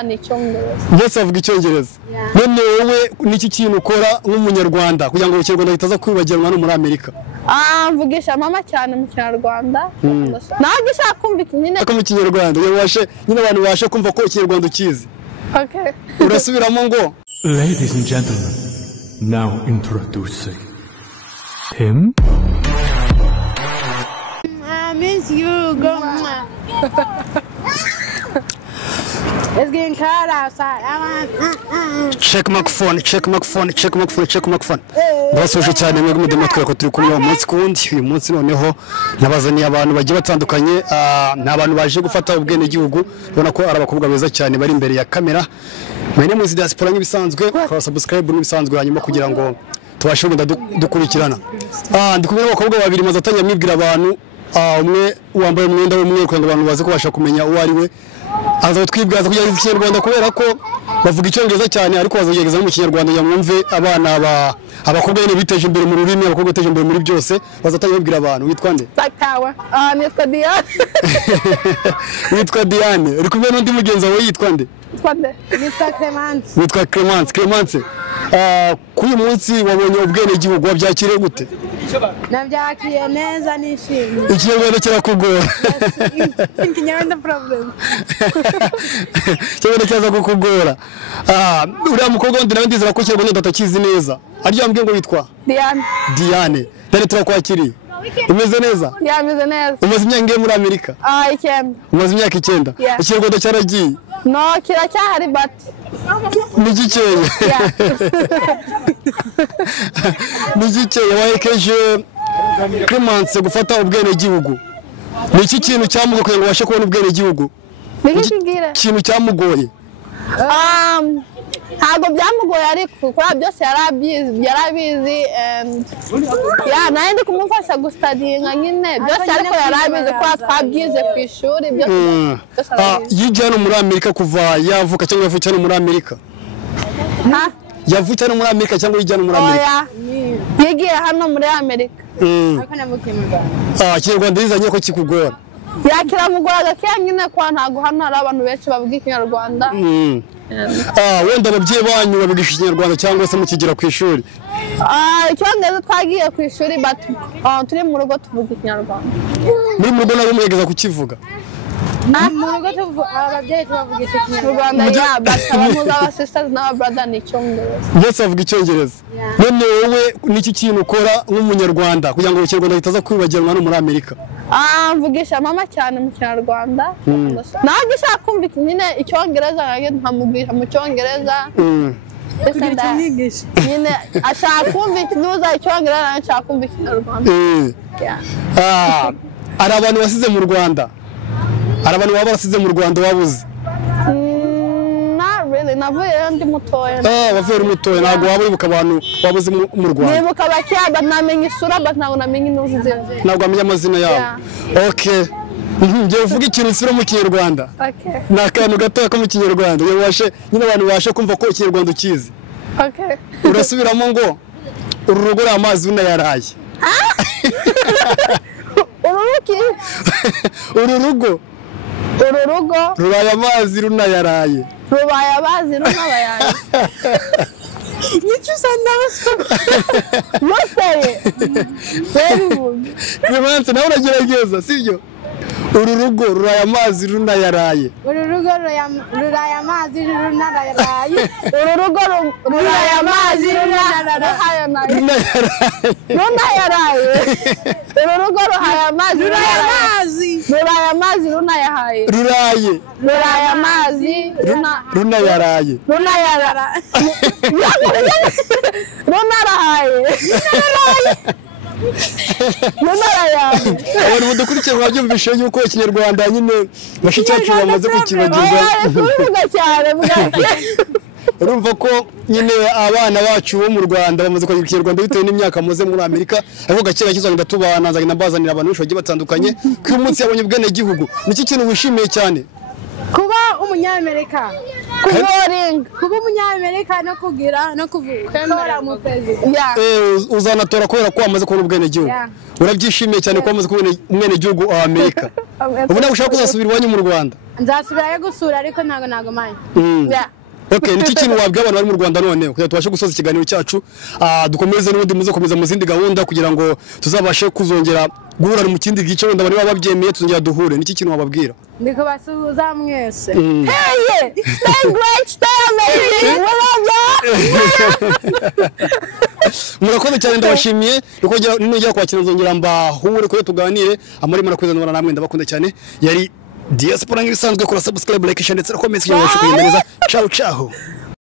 brother ni Icyongereza. Bose bavuga Icyongereza. None wowe niki kintu ukora nk'umunyarwanda kugira ngo Ikinyarwanda kitaza kwibagirwa no muri Amerika? Mvugisha mama cyane mu Kinyarwanda. Nawe gishaka kumva nyine ko mu Kinyarwanda yabashe nyine abantu bashe kumva ko Ikinyarwanda ukizi. Okay. Urasubiramo ngo Ladies and gentlemen, now introducing him. I miss you, grandma. It's getting cold outside. check microphone. Ndabasuje cyane mwebwe mudemo twako turi kumwe umunsi kundi uyu munsi noneho nabazaniye abantu bagiye batandukanye n'abantu baje gufata ubwene gihugu ubona ko ari abakobwa beza cyane bari imbere ya kamera. Mwene muzi diaspora nk'ibisanzwe kwa subscribe n'ibisanzwe hanyuma kugira ngo tubashe kugenda dukurikirana. Ndi kumwe n'abakobwa babiri mazatanya mwibwira abantu umwe wambaye umwenda w'umweru kugira ngo abantu baze kubasha kumenya uwo ari we. Aza twibwaza kugira ngo Ikinyarwanda kubera ko bavuga Icyongereza cyane ariko bazagerageza mu Kinyarwanda yamwumve abana abakobwa bene biteje imbere mu rurimi abakobwa biteje imbere muri byose bazatanya babwira abantu. Witwa nde? Power. Nitwa Diane. Witwa Diane. Uri kumwe n'undi mugenzi wawe yitwa nde? Mr. Clemence. Witwa Clemence. Kuri munsi wabonye ubwene gihugu wabyakire gute? Nabyakiye neza nishimye. Ikinyarwanda kirakugora. Ikinyarwanda problem. Ikinyarwanda cyaza kukugora. Uriya mukobwa wundi nawe ndizera ko Ikinyarwanda atakizi neza. Aryo ambwiye ngo witwa? Diane. Dani turakwakiriye. Umeze neza? Yameze neza. Umaze imyaka ingahe muri Amerika? 9. Umaze imyaka 9. Ikinyarwanda cyaragiye? No, kiracyahari but ni gikeye. Ni gikeye wahekeje Clemence gufata ubwene gihugu. Ni iki kintu cyamugoye kugira ngo ubashe kubona ubwene gihugu? Nikigira Kintu cyamugoye. Ntago byamugoye ariko kora byose yarabizi and naye ndi kumufasha gustadinga nyine byose ariko yarabizi ko twabyize ku ishuri byose. Yijya hano muri Amerika kuva yavuka cyangwa yavukiye hano muri Amerika? Yavukiye hano muri Amerika cyangwa yijya hano muri Amerika? Yigiye hano muri Amerika. Ariko namukimura. Ikinyarwanda yizanye ko kikugora. Yakiramugora cyangwa kwa ntago hano hari abantu benshi bavuga Ikinyarwanda. Wenda ababyeyi banyu babiga Ikinyarwanda cyangwa se mukigira ku ishuri? Icyongereza twagiye ku ishuri but turi mu rugo tuvuga Ikinyarwanda. Muri mu rugo nabo muyegeza kukivuga? Mu rugo tuvuga ababyeyi tubavuga Ikinyarwanda. But abantu z'aba sisters n'aba brother ni Icyongereza. Bose bavuga Icyongereza. None wowe niki kintu ukora nk'umunyarwanda kugira ngo Ikinyarwanda kitaza kwibagirwa no muri Amerika? Mvugisha mama cyane mu Kinyarwanda. Nawe gishaka kumva nyine Icyongereza nkamubwira mu Cyongereza. Nyine ashaka kumva ikinuza Icyongereza ashaka kumva Ikinyarwanda. Ari abantu basize mu Rwanda? Ari abantu baba barasize mu Rwanda wabuze? Really, navuye ndi mutoya. Wavuye uri mutoya ntabwo waba wibuka abantu wabuze mu Rwanda? Nibuka bakiya but namenye isura but ntabwo namenye inuzizina. Ntabwo amenya amazina yabo. Okay. Ngiye uvuga ikintu siro mu Kinyarwanda. Okay. Nakantu gato ko mu Kinyarwanda yabashe nyine abantu bashe kumva ko Ikinyarwanda ukizi. Okay. Urasubiramo ngo ururugo ramazi unayaraye. Ururuki? Ururugo ruraye amazi runayaraye. Rubaye abazi runabayaye. Nicyo usanga Museye. Clemence nawe uragerageza sibyo? Ururugo ruraye amazi runayaraye. Ururugo ruraye amazi runayaraye. Ururugo ruraye amazi runayaraye. Ururugo ruhaye amazi ruraye amazi runayahaye. Ruraye amazi runayaraye. Abantu mudukurikiye mwabyumvishe yuko Ikinyarwanda nyine bashiki cyacu bamaze kukibagirwa. Urumva ko nyine abana bacu bo mu Rwanda bamaze kwagira Ikinyarwanda bitewe n'imyaka muze muri Amerika ariko gakera kizagenda tubana nzagenda mbazanira abantu benshi bagiye batandukanye ku munsi yabonye ubwene gihugu. Niki kintu wishimiye cyane? Kuba umunyamerika. Kuba umunyamerika no kugira no kuvuga mu president. Uzanatora kubera ko wamaze kubona ubwene gihugu. Urabyishimiye cyane ko wamaze kubona umwene gihugu wa Amerika. Ubu nawe ushaka kuzasubira iwanyu mu Rwanda? nzasubirayo gusura ariko ntago maye. Okay, niki kintu wabwira abantu bari mu Rwanda none kugira tubashe gusoza ikiganiro cyacu dukomeze n'ubundi muze komeza mu zindi gahunda kugira ngo tuzabashe kuzongera guhura mu kindi gice wenda bari babyemeye tuzongera duhure niki kintu wababwira ndiko basuhuza mwese Hey, stay great, stay amazing. murakoze cyane ndabashimiye uko nongera kwakira nzongera mbahure ko tuganire amari murakwizanira namwe ndabakunda cyane yari Diaspora nk'ibisanzwe kora subscribe like share ndetse no comment cyangwa kugenda neza ciao ciao